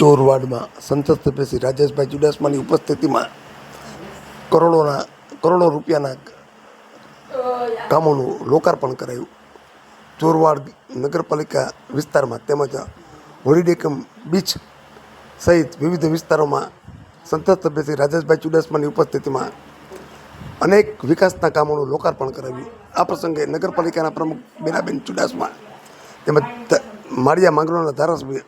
ચોરવાડમાં સંસદ સભ્ય શ્રી રાજેશભાઈ ચુડાસમાની ઉપસ્થિતિમાં કરોડો રૂપિયાના કામોનું લોકાર્પણ કરાયું. ચોરવાડ નગરપાલિકા વિસ્તારમાં તેમજ હોલિડે કમ બીચ સહિત વિવિધ વિસ્તારોમાં સંસદ સભ્ય શ્રી રાજેશભાઈ ચુડાસમાની ઉપસ્થિતિમાં અનેક વિકાસના કામોનું લોકાર્પણ કરાવ્યું. આ પ્રસંગે નગરપાલિકાના પ્રમુખ બેનાબેન ચુડાસમા તેમજ માળિયા માંગરોળના ધારાસભ્ય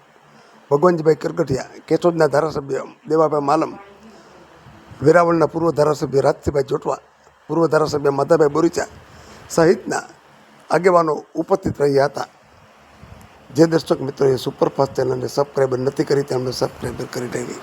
ભગવાનજીભાઈ કરગઠિયા, કેશોદના ધારાસભ્ય દેવાભાઈ માલમ, વેરાવળના પૂર્વ ધારાસભ્ય રાજસિંહભાઈ જોટવા, પૂર્વ ધારાસભ્ય માધાભાઈ બોરીચા સહિતના આગેવાનો ઉપસ્થિત રહ્યા હતા. જે દર્શક મિત્રોએ સુપરફાસ્ટ ચેનલને સબસ્ક્રાઈબર નથી કરી તેમને સબસ્ક્રાઈબર કરી દેવી.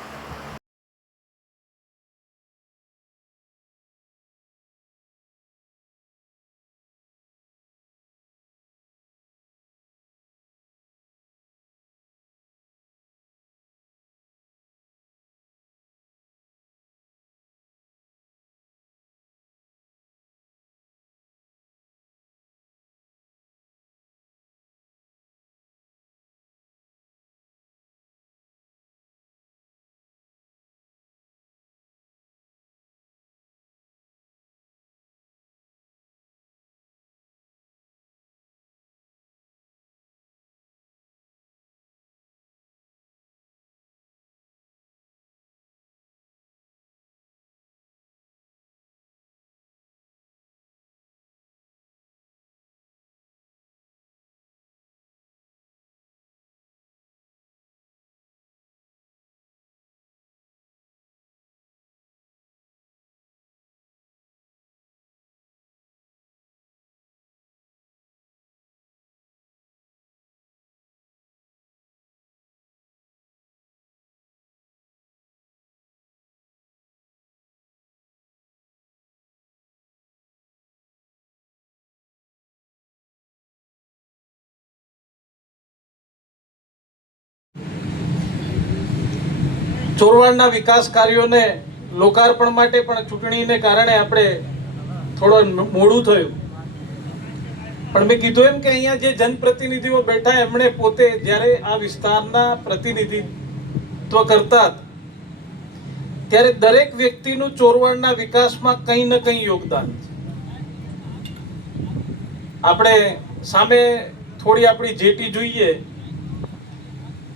ચોરવાડના વિકાસ કાર્યોને લોકાર્પણ માટે પણ ચૂંટણીને કારણે આપણે થોડો મોડું થયું. પણ મેં કીધું એમ કે અહીંયા જે જનપ્રતિનિધિઓ બેઠા એમણે પોતે જ્યારે આ વિસ્તારના પ્રતિનિધિત્વ કરતા ત્યારે દરેક વ્યક્તિનું ચોરવાડના વિકાસમાં કંઈ ન કંઈ યોગદાન છે. આપણે સામે થોડી આપણી જેટી જોઈએ,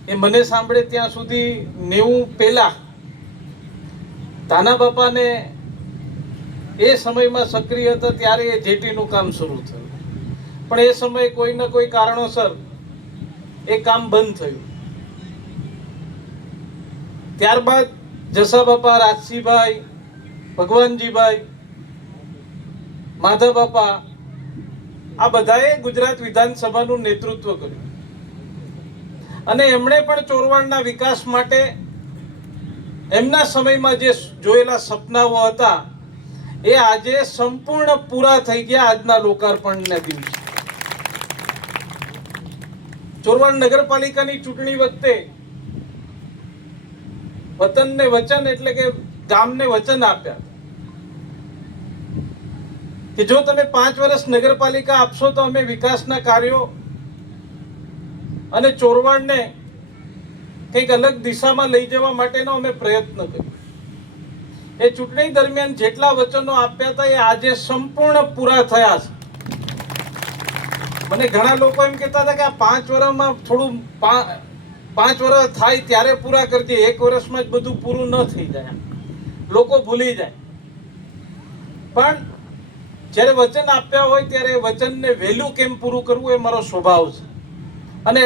એ મને સાંભળે ત્યાં સુધી 90 પહેલા તાના બાપાને એ સમયમાં સક્રિય હતા ત્યારે એ જેટીનું કામ શરૂ થયું. પણ એ સમયે કોઈ ને કોઈ કારણોસર એ કામ બંધ થયું. ત્યારબાદ જસા બાપા, રાજસિંહભાઈ, ભગવાનજીભાઈ, માધવ બાપા આ બધાએ ગુજરાત વિધાનસભાનું નેતૃત્વ કર્યું અને એમણે પણ ચોરવાડના વિકાસ માટે એમના સમયમાં જે જોયેલા સપનાઓ હતા એ આજે સંપૂર્ણ પૂરા થઈ ગયા આજના લોકાર્પણના દિવસે. ચોરવાડ નગરપાલિકાની ચૂંટણી વખતે વતનને વચન એટલે કે ગામને વચન આપ્યા કે જો તમે 5 વર્ષ નગરપાલિકા આપશો તો અમે વિકાસના કાર્યો અને ચોરવાડને કંઈક અલગ દિશામાં લઈ જવા માટેનો અમે પ્રયત્ન કર્યો. એ ચૂંટણી દરમિયાન જેટલા વચનો આપ્યા હતા એ આજે સંપૂર્ણ પૂરા થયા છે. મને ઘણા લોકો એમ કહેતા હતા કે આ 5 વર્ષમાં થોડું 5 વર્ષ થાય ત્યારે પૂરા કરજે, 1 વર્ષમાં જ બધું પૂરું ન થઈ જાય, લોકો ભૂલી જાય. પણ જ્યારે વચન આપ્યા હોય ત્યારે વચનને વહેલું કેમ પૂરું કરવું એ મારો સ્વભાવ છે. અને